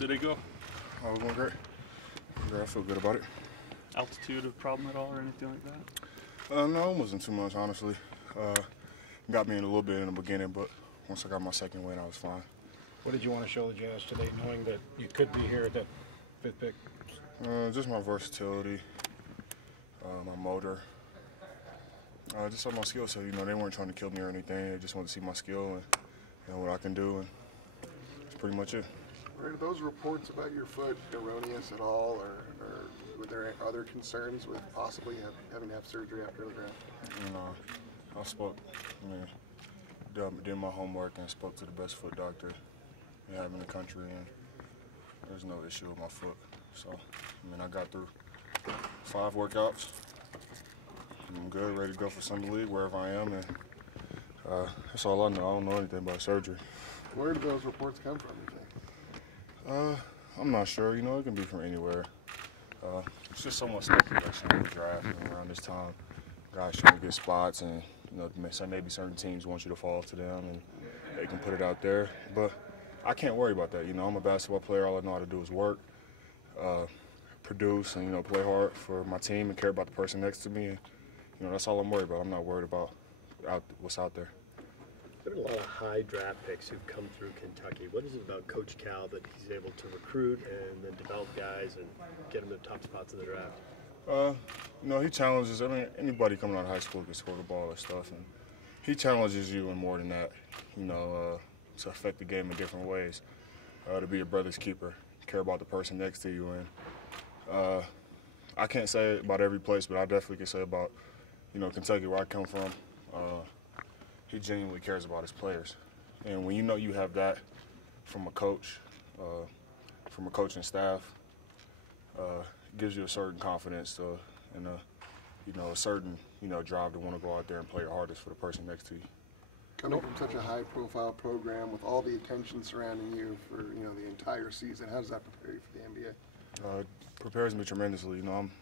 Did it go? Oh, it went great. Yeah, I feel good about it. Altitude a problem at all or anything like that? No, it wasn't too much, honestly. Got me in a little bit in the beginning, but once I got my second win, I was fine. What did you want to show the Jazz today, knowing that you could be here at that fifth pick? Just my versatility, my motor, just on my skill set. You know, they weren't trying to kill me or anything. They just wanted to see my skill and what I can do, and that's pretty much it. Are those reports about your foot erroneous at all, or were there other concerns with possibly having to have surgery after the draft? I spoke, did my homework and spoke to the best foot doctor we have in the country, and there's no issue with my foot. So, I got through 5 workouts. I'm good, ready to go for Summer League wherever I am, and that's all I know. I don't know anything about surgery. Where did those reports come from, you think? I'm not sure. You know, it can be from anywhere. It's just so much speculation in the draft and around this time. Guys trying to get spots, and maybe certain teams want you to fall to them, and they can put it out there. But I can't worry about that. You know, I'm a basketball player. All I know how to do is work, produce, and play hard for my team and care about the person next to me. And, that's all I'm worried about. I'm not worried about what's out there. There are a lot of high draft picks who've come through Kentucky. What is it about Coach Cal that he's able to recruit and then develop guys and get them to the top spots in the draft? He challenges. Anybody coming out of high school can score the ball and stuff, and he challenges you in more than that. To affect the game in different ways, to be your brother's keeper, care about the person next to you, and I can't say it about every place, but I definitely can say about Kentucky, where I come from. He genuinely cares about his players, and when you have that from a coach, from a coaching staff, it gives you a certain confidence and a certain drive to want to go out there and play your hardest for the person next to you. Coming from such a high-profile program with all the attention surrounding you for the entire season, how does that prepare you for the NBA? It prepares me tremendously. I'm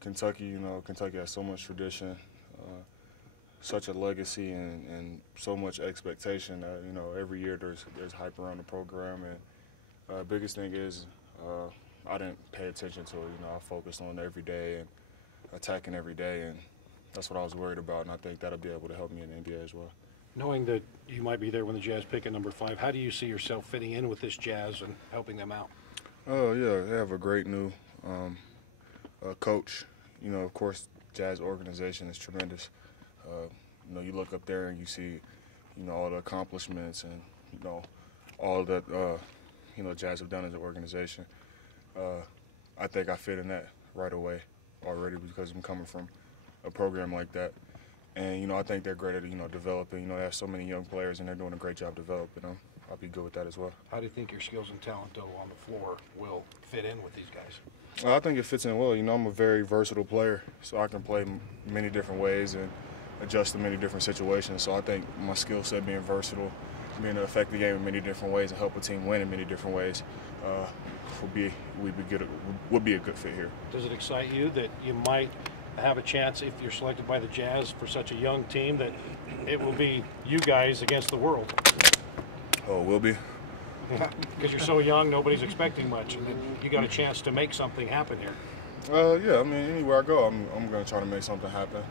Kentucky. Kentucky has so much tradition. Such a legacy and so much expectation that every year there's hype around the program, and biggest thing is I didn't pay attention to it. I focused on every day and attacking every day, and that's what I was worried about, and I think that'll be able to help me in the NBA as well. Knowing that you might be there when the Jazz pick at number 5, how do you see yourself fitting in with this Jazz and helping them out? Oh yeah, they have a great new coach. Of course, Jazz organization is tremendous. You look up there and you see, all the accomplishments and, all that, Jazz have done as an organization. I think I fit in that right away already because I'm coming from a program like that. And, I think they're great at, developing. They have so many young players and they're doing a great job developing them. I'll be good with that as well. How do you think your skills and talent, though, on the floor will fit in with these guys? I think it fits in well. I'm a very versatile player, so I can play many different ways and adjust to many different situations. So I think my skill set being versatile, being able to affect the game in many different ways and help a team win in many different ways would be a good fit here. Does it excite you that you might have a chance, if you're selected by the Jazz for such a young team, that it will be you guys against the world? Oh, it will be? Because you're so young, nobody's expecting much, and you got a chance to make something happen here. Yeah, anywhere I go, I'm going to try to make something happen.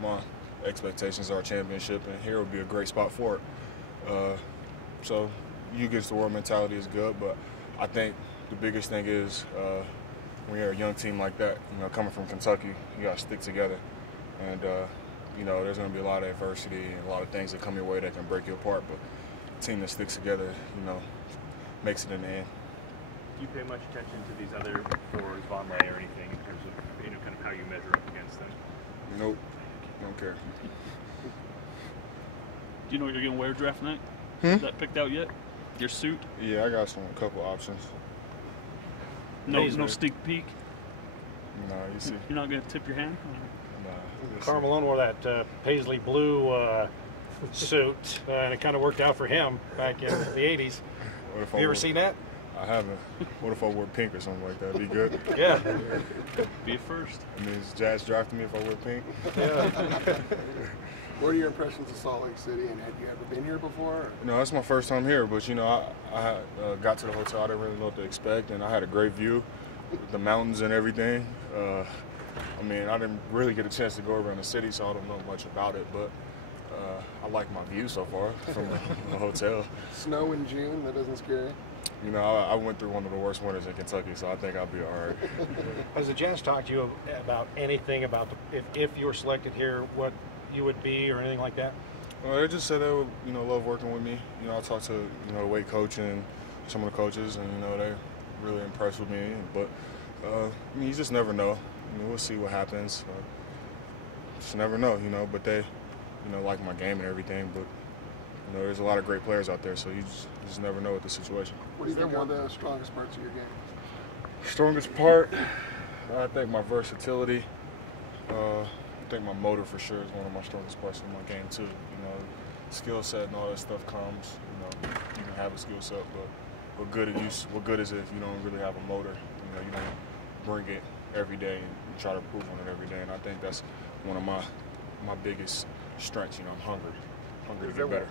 My expectations are a championship, and here would be a great spot for it. So you against the world mentality is good, but I think the biggest thing is when you're a young team like that, coming from Kentucky, you got to stick together. And, there's going to be a lot of adversity and a lot of things that come your way that can break you apart, but a team that sticks together, makes it in the end. Do you pay much attention to these other forwards, Von Lay or anything, in terms of, kind of how you measure up against them? Nope. Don't care. Do you know what you're going to wear draft night? Is that picked out yet? Your suit? Yeah, I got a couple options. No sneak peek? No, you see. You're not going to tip your hand? Nah. Karl Malone wore that paisley blue suit, and it kind of worked out for him back in the 80s. Have you ever seen that? I haven't. What if I wore pink or something like that? That'd be good. Yeah. Be a first. Is Jazz drafting me if I wear pink? Yeah. What are your impressions of Salt Lake City, and had you ever been here before? Or? You know, that's my first time here, but you know, I got to the hotel. I didn't really know what to expect, and I had a great view, the mountains and everything. I mean, I didn't really get a chance to go around the city, so I don't know much about it, but I like my view so far from the hotel. Snow in June, that doesn't scare you? You know, I went through one of the worst winters in Kentucky, so I think I'll be all right. Has the Jazz talked to you about anything about if you were selected here, what you would be or anything like that? Well, they just said they would, you know, love working with me. You know, I talked to, you know, the weight coach and some of the coaches, and, you know, they're really impressed with me. But, I mean, you just never know. I mean, we'll see what happens. Just never know, you know, but they, you know, like my game and everything. But, you know, there's a lot of great players out there, so you just never know with the situation. What do you think are the strongest parts of your game? Strongest part, I think my versatility. I think my motor for sure is one of my strongest parts of my game too. You know, skill set and all that stuff comes. You know, you can have a skill set, but what good is it if you don't really have a motor? You know, you don't bring it every day and try to improve on it every day. And I think that's one of my biggest strengths. You know, I'm hungry to get better.